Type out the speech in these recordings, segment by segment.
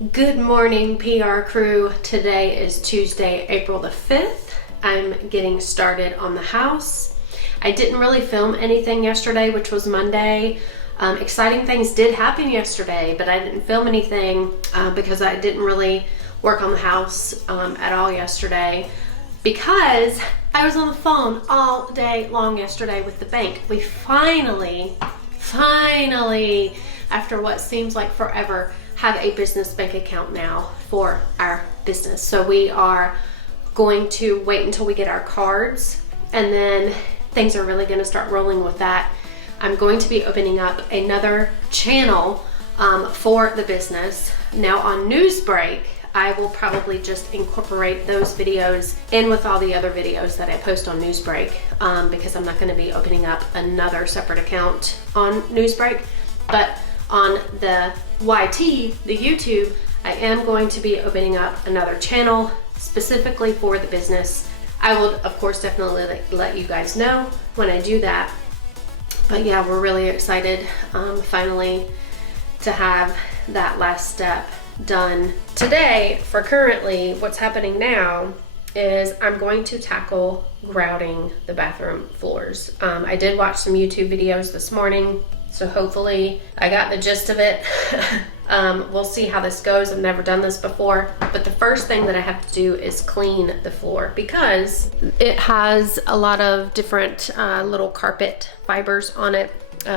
Good morning, PR crew. Today is Tuesday, April the 5th. I'm getting started on the house. I didn't really film anything yesterday, which was Monday. Exciting things did happen yesterday, but I didn't film anything because I didn't really work on the house at all yesterday because I was on the phone all day long yesterday with the bank. We finally, after what seems like forever, have a business bank account now for our business. So we are going to wait until we get our cards, and then things are really going to start rolling with that. I'm going to be opening up another channel for the business. Now on Newsbreak, I will probably just incorporate those videos in with all the other videos that I post on Newsbreak because I'm not going to be opening up another separate account on Newsbreak. But on the YT, the YouTube, I am going to be opening up another channel specifically for the business. I will, of course, definitely let you guys know when I do that. But yeah, we're really excited finally to have that last step done. Today, for currently, what's happening now is I'm going to tackle grouting the bathroom floors. I did watch some YouTube videos this morning, so hopefully I got the gist of it. We'll see how this goes. I've never done this before, but the first thing that I have to do is clean the floor because it has a lot of different little carpet fibers on it.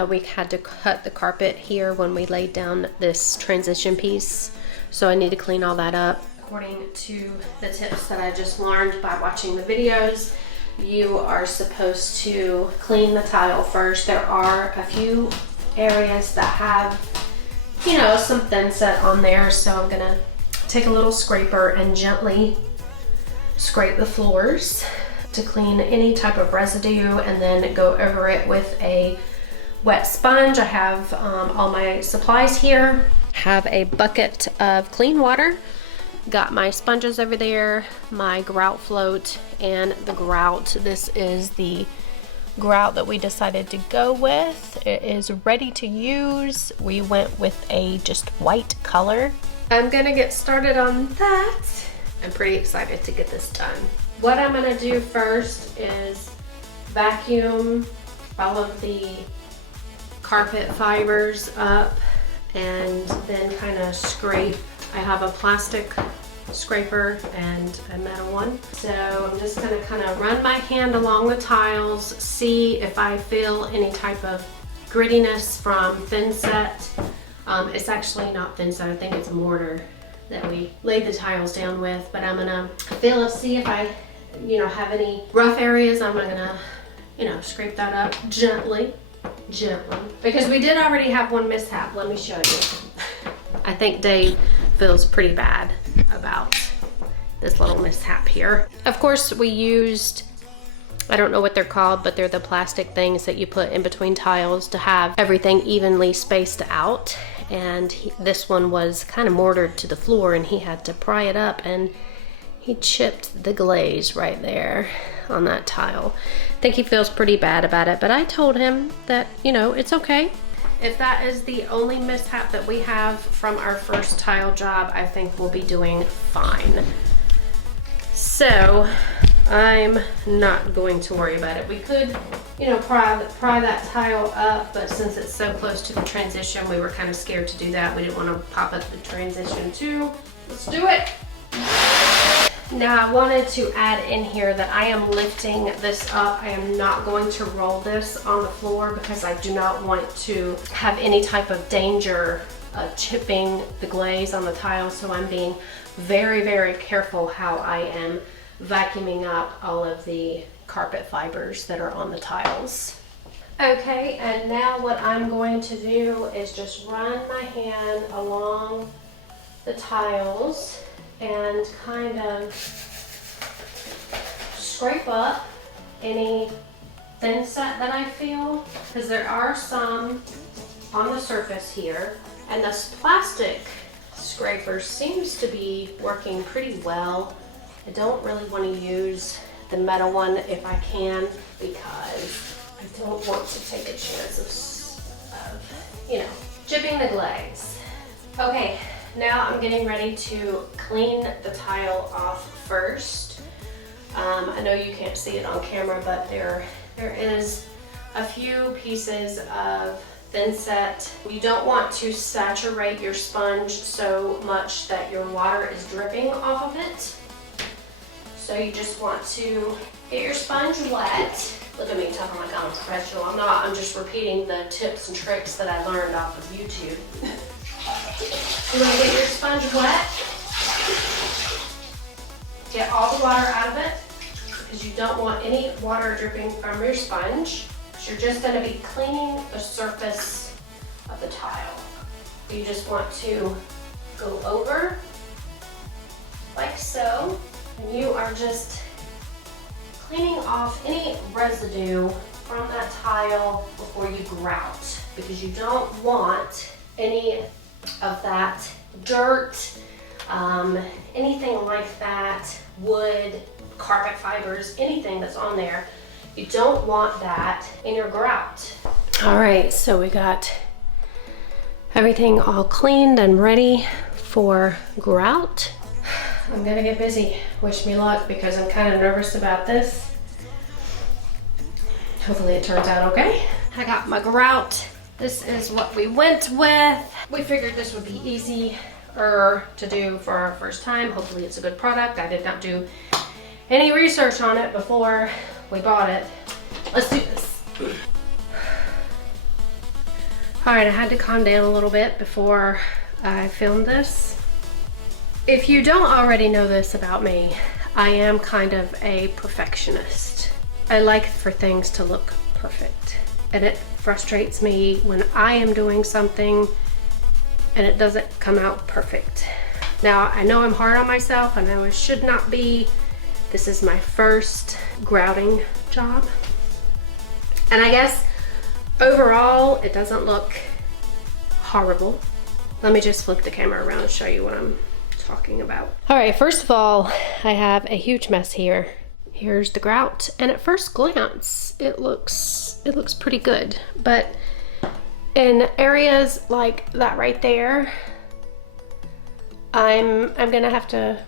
We had to cut the carpet here when we laid down this transition piece, so I need to clean all that up. According to the tips that I just learned by watching the videos, you are supposed to clean the tile first. There are a few areas that have, you know, some thin set on there, so I'm gonna take a little scraper and gently scrape the floors to clean any type of residue, and then go over it with a wet sponge. I have all my supplies here. Have a bucket of clean water. Got my sponges over there, my grout float, and the grout. This is the grout that we decided to go with. It is ready to use. We went with a just white color. I'm gonna get started on that. I'm pretty excited to get this done. What I'm gonna do first is vacuum all of the carpet fibers up and then kind of scrape. I have a plastic scraper and a metal one. So I'm just gonna kind of run my hand along the tiles, see if I feel any type of grittiness from thin set. It's actually not thin set, I think it's a mortar that we laid the tiles down with, but I'm gonna see if I, have any rough areas. I'm gonna, scrape that up gently, because we did already have one mishap. Let me show you. I think Dave feels pretty bad about this little mishap here. Of course, we used, I don't know what they're called, but they're the plastic things that you put in between tiles to have everything evenly spaced out. And this one was kind of mortared to the floor, and he had to pry it up, and he chipped the glaze right there on that tile. I think he feels pretty bad about it, but I told him that, it's okay. If that is the only mishap that we have from our first tile job, I think we'll be doing fine. So I'm not going to worry about it. We could, pry that tile up, but since it's so close to the transition, we were kind of scared to do that. We didn't want to pop up the transition too. Let's do it. Now I wanted to add in here that I am lifting this up. I am not going to roll this on the floor because I do not want to have any type of danger of chipping the glaze on the tile. So I'm being very, very careful how I am vacuuming up all of the carpet fibers that are on the tiles. Okay, and now what I'm going to do is just run my hand along the tiles and kind of scrape up any thin set that I feel, because there are some on the surface here, and this plastic scraper seems to be working pretty well. I don't really want to use the metal one if I can, because I don't want to take a chance of chipping the glaze. Okay, now I'm getting ready to clean the tile off first. I know you can't see it on camera, but there is a few pieces of thin set. You don't want to saturate your sponge so much that your water is dripping off of it. So you just want to get your sponge wet. Look at me talking like I'm a professional. I'm not, I'm just repeating the tips and tricks that I learned off of YouTube. You want to get your sponge wet. Get all the water out of it because you don't want any water dripping from your sponge. You're just going to be cleaning the surface of the tile. You just want to go over like so, and you are just cleaning off any residue from that tile before you grout, because you don't want any of that dirt, anything like that, wood, carpet fibers, anything that's on there. You don't want that in your grout. All right, so we got everything all cleaned and ready for grout. I'm gonna get busy. Wish me luck because I'm kind of nervous about this. Hopefully it turns out okay. I got my grout. This is what we went with. We figured this would be easier to do for our first time. Hopefully it's a good product. I did not do any research on it before we bought it. Let's do this. All right, I had to calm down a little bit before I filmed this. If you don't already know this about me, I am kind of a perfectionist. I like for things to look perfect, and it frustrates me when I am doing something and it doesn't come out perfect. Now, I know I'm hard on myself. I know I should not be. This is my first grouting job. And I guess overall, it doesn't look horrible. Let me just flip the camera around and show you what I'm talking about. All right, first of all, I have a huge mess here. Here's the grout, and at first glance, it looks pretty good. But in areas like that right there, I'm gonna have to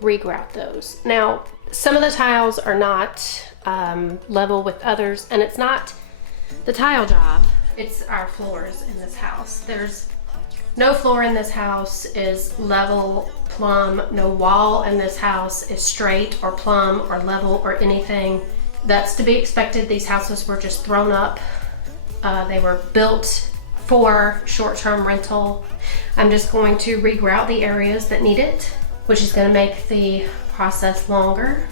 regrout those. Now, some of the tiles are not level with others, and it's not the tile job, it's our floors in this house. There's no floor in this house is level, plumb. No wall in this house is straight or plumb or level or anything. That's to be expected. These houses were just thrown up. They were built for short-term rental. I'm just going to regrout the areas that need it, which is going to make the process longer.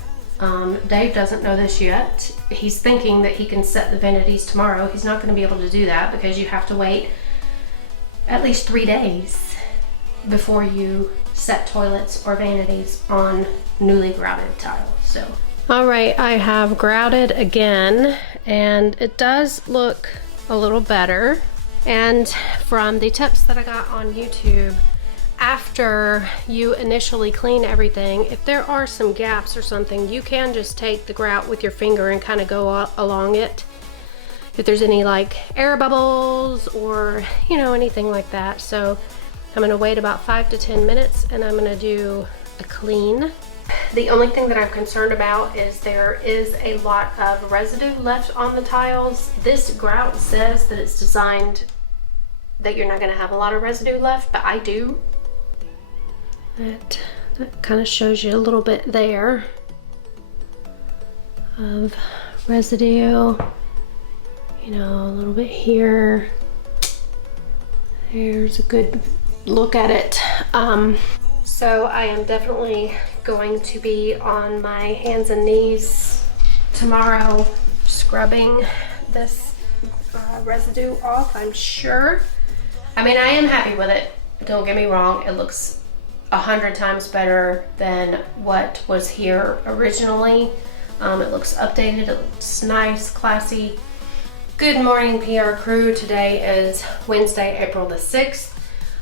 Dave doesn't know this yet. He's thinking that he can set the vanities tomorrow. He's not going to be able to do that because you have to wait at least 3 days before you set toilets or vanities on newly grouted tile. So, all right, I have grouted again, and it does look a little better. And from the tips that I got on YouTube, after you initially clean everything, if there are some gaps or something, you can just take the grout with your finger and kind of go along it. If there's any like air bubbles or, you know, anything like that. So I'm gonna wait about 5 to 10 minutes and I'm gonna do a clean. The only thing that I'm concerned about is there is a lot of residue left on the tiles. This grout says that it's designed that you're not gonna have a lot of residue left, but I do. That kind of shows you a little bit there of residue. You know, a little bit here. There's a good look at it. So I am definitely going to be on my hands and knees tomorrow scrubbing this residue off, I'm sure. I mean, I am happy with it. Don't get me wrong. It looks 100 times better than what was here originally. It looks updated. It looks nice, classy. Good morning, PR crew. Today is Wednesday, April the 6th.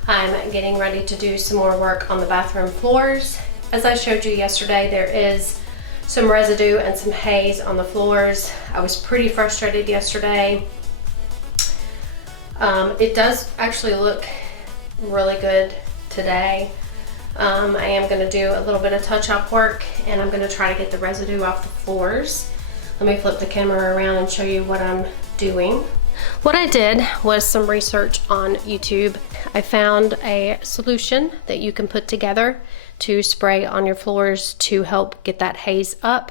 I'm getting ready to do some more work on the bathroom floors. As I showed you yesterday, there is some residue and some haze on the floors. I was pretty frustrated yesterday. It does actually look really good today. I am gonna do a little bit of touch-up work, and I'm gonna try to get the residue off the floors. Let me flip the camera around and show you what I'm doing. What I did was some research on YouTube. I found a solution that you can put together to spray on your floors to help get that haze up.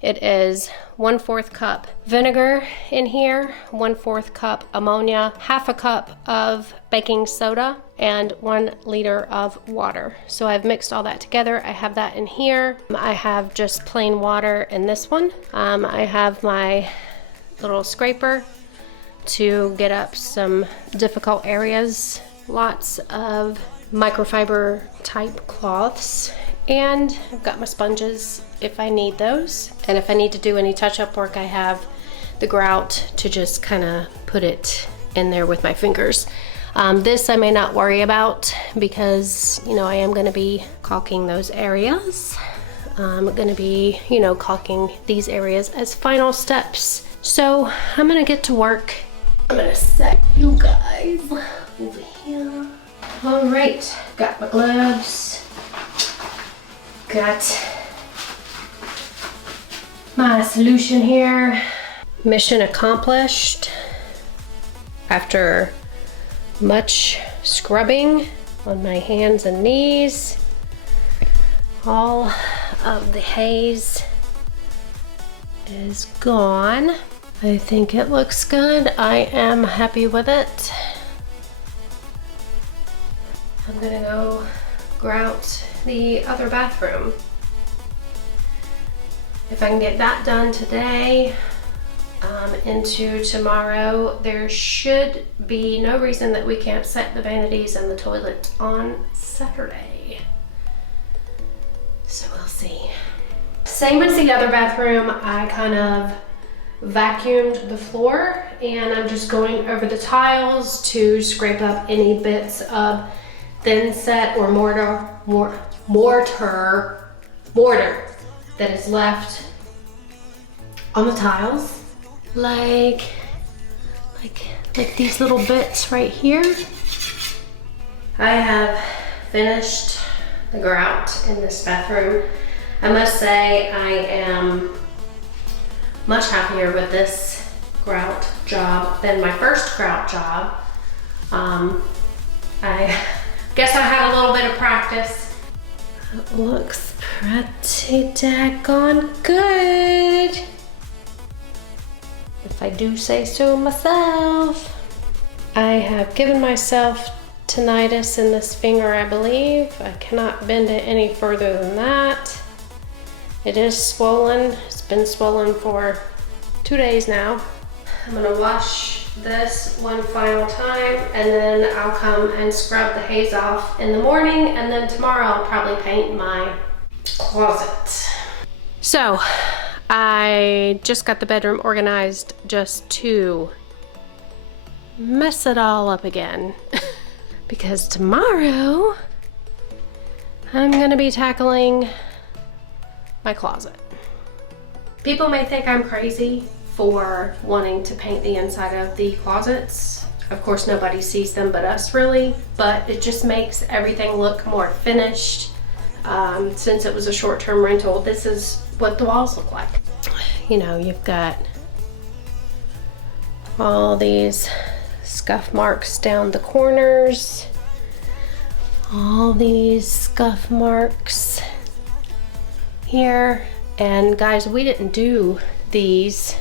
It is 1/4 cup vinegar in here, 1/4 cup ammonia, 1/2 cup of baking soda, and 1 liter of water. So I've mixed all that together. I have that in here. I have just plain water in this one. I have my little scraper to get up some difficult areas. Lots of microfiber type cloths, and I've got my sponges if I need those. And if I need to do any touch-up work, I have the grout to just kind of put it in there with my fingers. This I may not worry about because, you know, I am going to be caulking those areas. I'm going to be, you know, caulking these areas as final steps. So I'm going to get to work. I'm going to set you guys over here. All right, got my gloves. Got my solution here. Mission accomplished. After much scrubbing on my hands and knees, all of the haze is gone. I think it looks good. I am happy with it. I'm gonna go grout the other bathroom. If I can get that done today, into tomorrow, there should be no reason that we can't set the vanities and the toilet on Saturday. So we'll see. Same as the other bathroom, I kind of vacuumed the floor, and I'm just going over the tiles to scrape up any bits of thin set or mortar that is left on the tiles, like these little bits right here. I have finished the grout in this bathroom. I must say I am much happier with this grout job than my first grout job. I guess I had a little bit of practice. It looks pretty daggone good, if I do say so myself. I have given myself tinnitus in this finger, I believe. I cannot bend it any further than that. It is swollen. It's been swollen for 2 days now. I'm gonna wash this one final time, and then I'll come and scrub the haze off in the morning, and then tomorrow I'll probably paint my closet. So I just got the bedroom organized just to mess it all up again because tomorrow I'm gonna be tackling my closet. People may think I'm crazy for wanting to paint the inside of the closets. Of course, nobody sees them but us, really, but it just makes everything look more finished. Since it was a short-term rental, this is what the walls look like. You know, you've got all these scuff marks down the corners, all these scuff marks here. And guys, we didn't do these.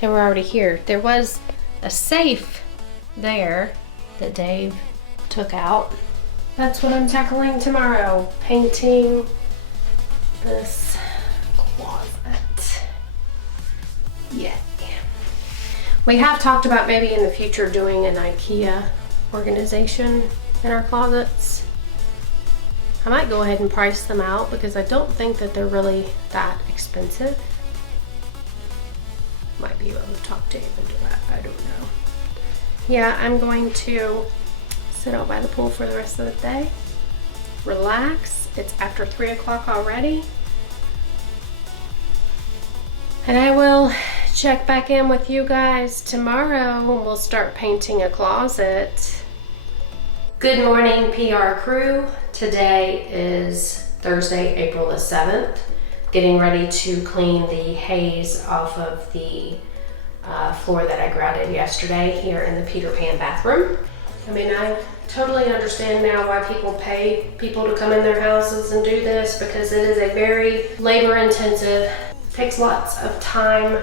They were already here. There was a safe there that Dave took out. That's what I'm tackling tomorrow, painting this closet. Yeah. We have talked about maybe in the future doing an IKEA organization in our closets. I might go ahead and price them out because I don't think that they're really that expensive. Might be able to talk Dave into that, I don't know. Yeah, I'm going to sit out by the pool for the rest of the day. Relax. It's after 3 o'clock already. And I will check back in with you guys tomorrow when we'll start painting a closet. Good morning, PR crew. Today is Thursday, April the 7th. Getting ready to clean the haze off of the floor that I grouted yesterday here in the Peter Pan bathroom. I mean, I totally understand now why people pay people to come in their houses and do this, because it is a very labor intensive, takes lots of time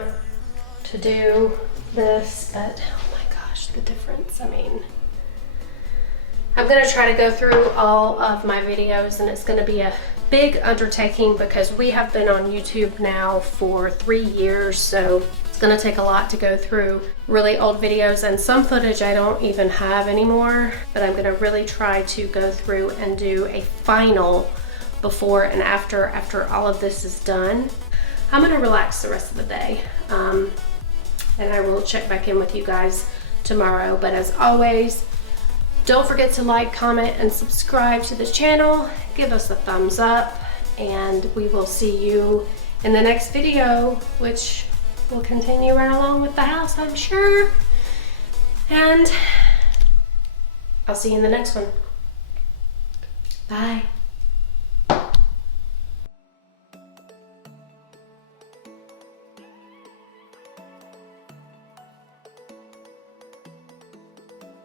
to do this, but oh my gosh, the difference. I mean, I'm gonna try to go through all of my videos, and it's gonna be a big undertaking because we have been on YouTube now for 3 years, so it's gonna take a lot to go through really old videos, and some footage I don't even have anymore, but I'm gonna really try to go through and do a final before and after all of this is done. I'm gonna relax the rest of the day, and I will check back in with you guys tomorrow, but as always, don't forget to like, comment, and subscribe to the channel. Give us a thumbs up, and we will see you in the next video, which will continue right along with the house, I'm sure. And I'll see you in the next one. Bye.